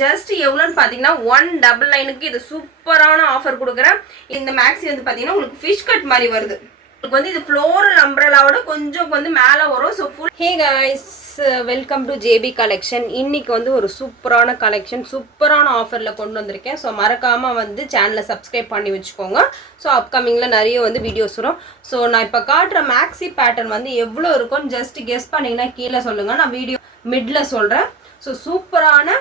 Just எவ்வளோன்னு பார்த்தீங்கன்னா 199க்கு இது சூப்பரான ஆஃபர் கொடுக்குறேன். இந்த மேக்ஸி வந்து பார்த்தீங்கன்னா உங்களுக்கு ஃபிஷ் கட் மாதிரி வருது. உங்களுக்கு வந்து இது ஃப்ளோரல் அம்ப்ரெல்லாவோட கொஞ்சம் வந்து மேலே வரும். So full hey guys, welcome to JB collection. இன்னைக்கு வந்து ஒரு சூப்பரான கலெக்ஷன், சூப்பரான ஆஃபரில் கொண்டு வந்திருக்கேன். ஸோ மறக்காமல் வந்து சேனலை சப்ஸ்கிரைப் பண்ணி வச்சுக்கோங்க. ஸோ அப்கமிங்கில் நிறைய வந்து வீடியோஸ் வரும். ஸோ நான் இப்போ காட்டுற மேக்ஸி பேட்டர்ன் வந்து எவ்வளோ இருக்கும்னு ஜஸ்ட் கெஸ் பண்ணிங்கன்னா கீழே சொல்லுங்கள், நான் வீடியோ மிடில் சொல்கிறேன். ஸோ சூப்பரான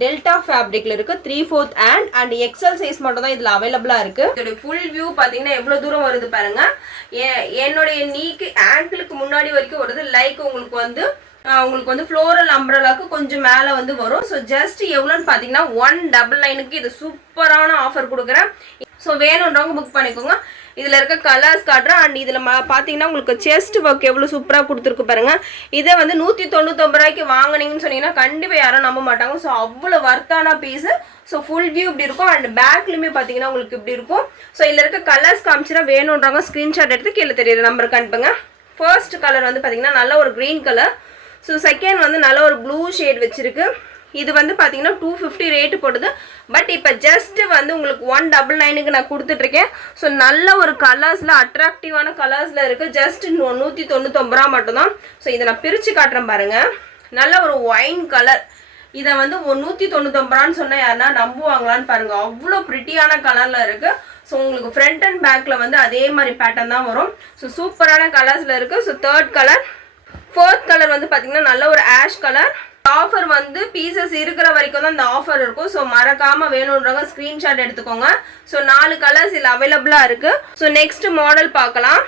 டெல்டா ஃபேப்ரிக்ல இருக்கு. 3/4 அண்ட் எக்ஸல் சைஸ் மட்டும் தான் இதுல அவைலபிளா இருக்கு. இதோட ஃபுல் வியூ பாத்தீங்கன்னா எவ்வளவு தூரம் வருது பாருங்க. என்னுடைய நீக்கு ஆங்கிளுக்கு முன்னாடி வரைக்கும் வருது. லைக் உங்களுக்கு வந்து ஃப்ளோரல் அம்ப்ரெல்லாக்கு கொஞ்சம் மேல வந்து வரும். ஸோ ஜஸ்ட் எவ்வளோன்னு பாத்தீங்கன்னா 199க்கு இது சூப்பரான ஆஃபர் கொடுக்குறேன். ஸோ வேணுன்றவங்க புக் பண்ணிக்கோங்க. இதில் இருக்க கலர்ஸ் காட்டுறேன். அண்ட் இதில் பார்த்தீங்கன்னா உங்களுக்கு செஸ்ட் ஒர்க் எவ்வளோ சூப்பராக கொடுத்துருக்கு பாருங்கள். இதை வந்து 199 ரூபாய்க்கு வாங்கினீங்கன்னு சொன்னீங்கன்னா கண்டிப்பாக யாரும் நம்ப மாட்டாங்க. ஸோ அவ்வளோ வர்த்தான பீஸு. ஸோ ஃபுல் வியூ இப்படி இருக்கும். அண்ட் பேக்லையுமே பார்த்தீங்கன்னா உங்களுக்கு இப்படி இருக்கும். ஸோ இதில் இருக்க கலர்ஸ் காமிச்சுன்னா வேணுன்றவங்க ஸ்க்ரீன்ஷாட் எடுத்து கீழே தெரியுற நம்பருக்கு அனுப்புங்க. ஃபர்ஸ்ட் கலர் வந்து பார்த்தீங்கன்னா நல்ல ஒரு க்ரீன் கலர். ஸோ செகண்ட் வந்து நல்ல ஒரு ப்ளூ ஷேட் வச்சுருக்கு. இது வந்து பார்த்தீங்கன்னா 250 ரேட்டு போடுது. பட் இப்போ ஜஸ்ட் வந்து உங்களுக்கு 199க்கு நான் கொடுத்துட்ருக்கேன். ஸோ நல்ல ஒரு கலர்ஸில் அட்ராக்டிவான கலர்ஸில் இருக்குது. ஜஸ்ட் 199 ரூபா மட்டும்தான். ஸோ இதை நான் பிரித்து காட்டுறேன் பாருங்கள். நல்ல ஒரு ஒயின் கலர். இதை வந்து 199 ரூபான்னு சொன்னால் யாருன்னா நம்புவாங்களான்னு பாருங்கள். அவ்வளோ ப்ரிட்டியான கலரில் இருக்குது. ஸோ உங்களுக்கு ஃப்ரண்ட் அண்ட் பேக்கில் வந்து அதே மாதிரி பேட்டர்ன் தான் வரும். ஸோ சூப்பரான கலர்ஸில் இருக்குது. So third colour. Fourth colour வந்து பார்த்தீங்கன்னா நல்ல ஒரு ஆஷ் கலர். ஆஃபர் வந்து பீசஸ் இருக்கிற வரைக்கும் தான் இந்த ஆஃபர் இருக்கும். ஸோ மறக்காம வேணுன்றவங்க ஸ்க்ரீன்ஷாட் எடுத்துக்கோங்க. ஸோ 4 கலர்ஸ் இதில் அவைலபிளாக இருக்கு. ஸோ நெக்ஸ்ட் மாடல் பார்க்கலாம்.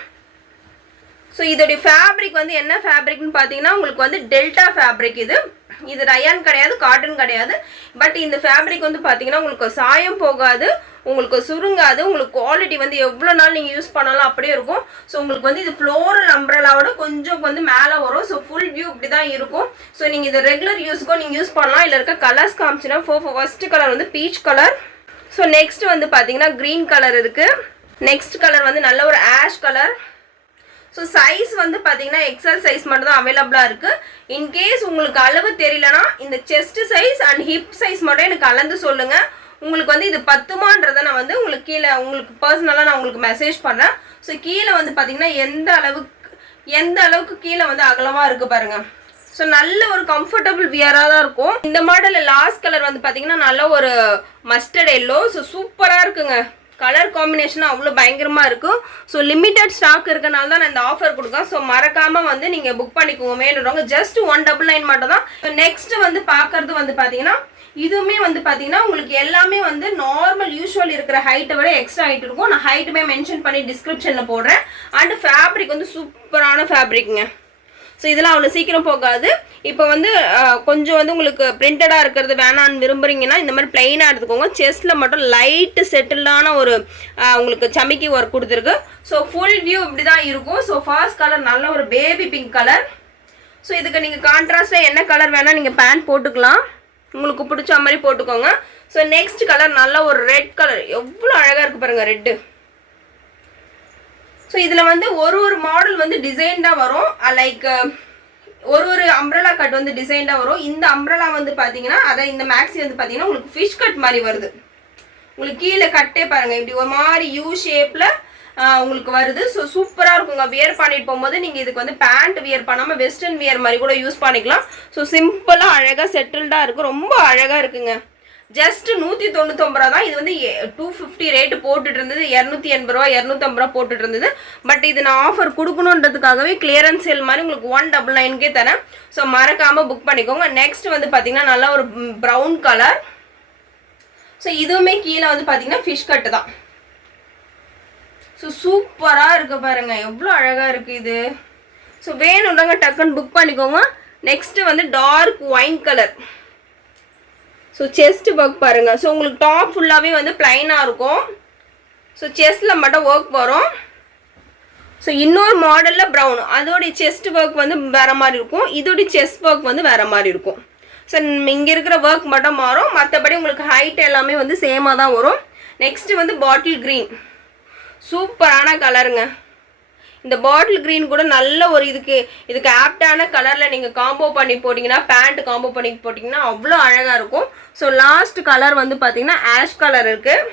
ஸோ இதோடைய ஃபேப்ரிக் வந்து என்ன ஃபேப்ரிக்னு பார்த்தீங்கன்னா உங்களுக்கு வந்து டெல்டா ஃபேப்ரிக். இது ரயான் கிடையாது, காட்டன் கிடையாது. பட் இந்த ஃபேப்ரிக் வந்து பார்த்தீங்கன்னா உங்களுக்கு சாயம் போகாது, உங்களுக்கு சுருங்காது. உங்களுக்கு குவாலிட்டி வந்து எவ்வளோ நாள் நீங்கள் யூஸ் பண்ணாலும் அப்படியே இருக்கும். ஸோ உங்களுக்கு வந்து இது ஃப்ளோரல் அம்ப்ரெல்லாவோட கொஞ்சம் வந்து மேலே வரும். ஸோ ஃபுல் வியூ இப்படி தான் இருக்கும். ஸோ நீங்கள் இது ரெகுலர் யூஸ்க்கும் நீங்கள் யூஸ் பண்ணலாம். இதில் இருக்க கலர்ஸ் காமிச்சுன்னா ஃபர்ஸ்ட் கலர் வந்து பீச் கலர். ஸோ நெக்ஸ்ட் வந்து பார்த்தீங்கன்னா க்ரீன் கலர் இருக்குது. நெக்ஸ்ட் கலர் வந்து நல்ல ஒரு ஆஷ் கலர். ஸோ சைஸ் வந்து பார்த்தீங்கன்னா எக்ஸல் சைஸ் மட்டும் தான் அவைலபிளாக இருக்குது. இன்கேஸ் உங்களுக்கு அளவு தெரியலனா இந்த chest size and hip size மட்டும் எனக்கு கலந்து சொல்லுங்கள். உங்களுக்கு வந்து இது பத்துமான்றதை நான் வந்து உங்களுக்கு கீழே உங்களுக்கு பர்சனலாக நான் உங்களுக்கு மெசேஜ் பண்ணுறேன். ஸோ கீழே வந்து பார்த்தீங்கன்னா எந்த அளவுக்கு கீழே வந்து அகலமாக இருக்குது பாருங்கள். ஸோ நல்ல ஒரு கம்ஃபர்டபுள் வியராக தான் இருக்கும். இந்த மாடலில் லாஸ்ட் கலர் வந்து பார்த்தீங்கன்னா நல்ல ஒரு மஸ்டர்ட் எல்லோ. ஸோ சூப்பராக இருக்குங்க. கலர் காம்பினேஷன் அவ்வளோ பயங்கரமாக இருக்கும். ஸோ லிமிட்டட் ஸ்டாக் இருக்கனால தான் நான் இந்த ஆஃபர் கொடுக்கேன். ஸோ மறக்காமல் வந்து நீங்கள் புக் பண்ணிக்கோங்க. வேணுறவங்க ஜஸ்ட் 199 மட்டும் தான். ஸோ நெக்ஸ்ட் வந்து பார்க்கறது வந்து பார்த்தீங்கன்னா இதுவுமே வந்து பார்த்தீங்கன்னா உங்களுக்கு எல்லாமே வந்து நார்மல் யூஸ்வல் இருக்கிற ஹைட்டை விட எக்ஸ்ட்ரா ஹைட் இருக்கும். நான் ஹைட்டுமே மென்ஷன் பண்ணி டிஸ்கிரிப்ஷனில் போடுறேன். அண்ட் ஃபேப்ரிக் வந்து சூப்பரான ஃபேப்ரிக்குங்க. ஸோ இதெல்லாம் அவ்வளோ சீக்கிரம் போகாது. இப்போ வந்து கொஞ்சம் வந்து உங்களுக்கு பிரிண்டடாக இருக்கிறது வேணான்னு விரும்புகிறீங்கன்னா இந்த மாதிரி பிளைனாக எடுத்துக்கோங்க. செஸ்ட்டில் மட்டும் லைட்டு செட்டில்டான ஒரு உங்களுக்கு சமிக்கி ஒர்க் கொடுத்துருக்கு. ஸோ ஃபுல் வியூ இப்படி தான் இருக்கும். ஸோ ஃபர்ஸ்ட் கலர் நல்ல ஒரு பேபி பிங்க் கலர். ஸோ இதுக்கு நீங்கள் கான்ட்ராஸ்டாக என்ன கலர் வேணால் நீங்கள் பேண்ட் போட்டுக்கலாம். உங்களுக்கு பிடிச்ச மாதிரி போட்டுக்கோங்க. ஸோ நெக்ஸ்ட் கலர் நல்ல ஒரு ரெட் கலர். எவ்வளோ அழகாக இருக்குது பாருங்கள் ரெட்டு. ஸோ இதில் வந்து ஒரு மாடல் வந்து டிசைன்டாக வரும். லைக் ஒரு அம்ப்ரெல்லா கட் வந்து டிசைன்டாக வரும். இந்த அம்ப்ரெல்லா வந்து பார்த்தீங்கன்னா அதான் இந்த மேக்ஸி வந்து பார்த்தீங்கன்னா உங்களுக்கு ஃபிஷ் கட் மாதிரி வருது. உங்களுக்கு கீழே கட்டே பாருங்கள் இப்படி ஒரு மாதிரி யூ ஷேப்பில் உங்களுக்கு வருது. ஸோ சூப்பராக இருக்குங்க. வியர் பண்ணிட்டு போகும்போது நீங்கள் இதுக்கு வந்து பேண்ட் வியர் பண்ணாமல் வெஸ்டர்ன் வியர் மாதிரி கூட யூஸ் பண்ணிக்கலாம். ஸோ சிம்பிளாக அழகாக செட்டில்டாக இருக்கும். ரொம்ப அழகாக இருக்குங்க. ஜஸ்ட் 199 ரூபா தான். இது வந்து 250 ரேட்டு போட்டுட்டு இருந்தது. 280 ரூபா 250 ரூபா போட்டுட்டு இருந்தது. பட் இது நான் ஆஃபர் கொடுக்கணுன்றதுக்காகவே கிளியரன்ஸ் சேல் மாதிரி உங்களுக்கு 199க்கே தரேன். ஸோ மறக்காமல் புக் பண்ணிக்கோங்க. நெக்ஸ்ட் வந்து பார்த்தீங்கன்னா நல்லா ஒரு ப்ரௌன் கலர். ஸோ இதுவுமே கீழே வந்து பார்த்தீங்கன்னா ஃபிஷ் கட்டு தான். ஸோ சூப்பராக இருக்குது பாருங்கள். எவ்வளோ அழகாக இருக்குது இது. ஸோ வேணுன்றவங்க டக்குன்னு புக் பண்ணிக்கோங்க. நெக்ஸ்ட்டு வந்து dark wine colour. So chest work பாருங்கள். ஸோ உங்களுக்கு டாப் ஃபுல்லாகவே வந்து பிளைனாக இருக்கும். ஸோ செஸ்ட்டில் மட்டும் ஒர்க் வரும். ஸோ இன்னொரு மாடலில் ப்ரௌன், அதோடைய செஸ்ட் ஒர்க் வந்து வேறு மாதிரி இருக்கும். இதோடைய செஸ்ட் ஒர்க் வந்து வேறு மாதிரி இருக்கும். ஸோ இங்கே இருக்கிற ஒர்க் மட்டும் மாறும். மற்றபடி உங்களுக்கு ஹைட் எல்லாமே வந்து சேமாக தான் வரும். நெக்ஸ்ட்டு வந்து பாட்டில் க்ரீன். சூப்பரான கலருங்க. இந்த பாட்டில் க்ரீன் கூட நல்ல ஒரு இதுக்கு ஆப்டான கலரில் நீங்கள் காம்போ பண்ணி போட்டிங்கன்னா, பேண்ட் காம்போ பண்ணி போட்டிங்கன்னா அவ்வளோ அழகாக இருக்கும். ஸோ லாஸ்ட் கலர் வந்து பார்த்தீங்கன்னா ஆஷ் கலர் இருக்குது.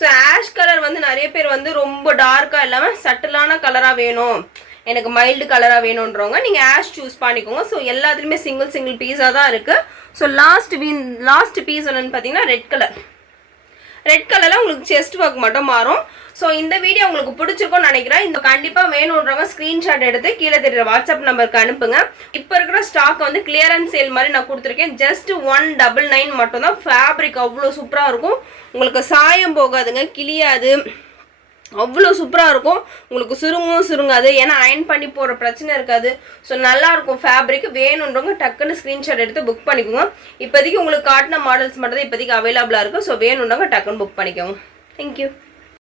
ஸோ ஆஷ் கலர் வந்து நிறைய பேர் வந்து ரொம்ப டார்க்காக இல்லாமல் சட்டிலான கலராக வேணும், எனக்கு மைல்டு கலராக வேணுன்றவங்க நீங்கள் ஆஷ் சூஸ் பண்ணிக்கோங்க. ஸோ எல்லாத்துலேயுமே சிங்கிள் பீஸாக தான் இருக்குது. ஸோ லாஸ்ட் பீஸ் என்னென்னு பார்த்தீங்கன்னா ரெட் கலர். ரெட் கலரில் உங்களுக்கு செஸ்ட் ஒர்க் மட்டும் மாறும். ஸோ இந்த வீடியோ உங்களுக்கு பிடிச்சிருக்கும்னு நினைக்கிறேன். இந்த கண்டிப்பாக வேணுன்றவங்க ஸ்க்ரீன்ஷாட் எடுத்து கீழே தெரியுற வாட்ஸ்அப் நம்பருக்கு அனுப்புங்க. இப்போ இருக்கிற ஸ்டாக் வந்து கிளியரன்ஸ் சேல் மாதிரி நான் கொடுத்துருக்கேன். ஜஸ்ட் 199 மட்டும்தான். ஃபேப்ரிக் அவ்வளோ சூப்பராக இருக்கும், உங்களுக்கு சாயம் போகாதுங்க, கிளியாது, அவ்வளோ சூப்பராக இருக்கும். உங்களுக்கு சுருங்காது, ஏன்னா அயன் பண்ணி போகிற பிரச்சனை இருக்காது. ஸோ நல்லாயிருக்கும் ஃபேப்ரிக். வேணுன்றவங்க டக்குன்னு ஸ்க்ரீன்ஷாட் எடுத்து புக் பண்ணிக்கோங்க. இப்போதைக்கு உங்களுக்கு காட்டின மாடல்ஸ் மட்டும் தான் இப்போதைக்கு அவைலபிளாக இருக்குது. ஸோ வேணுன்றவங்க டக்குன்னு புக் பண்ணிக்கோங்க. தேங்க்யூ.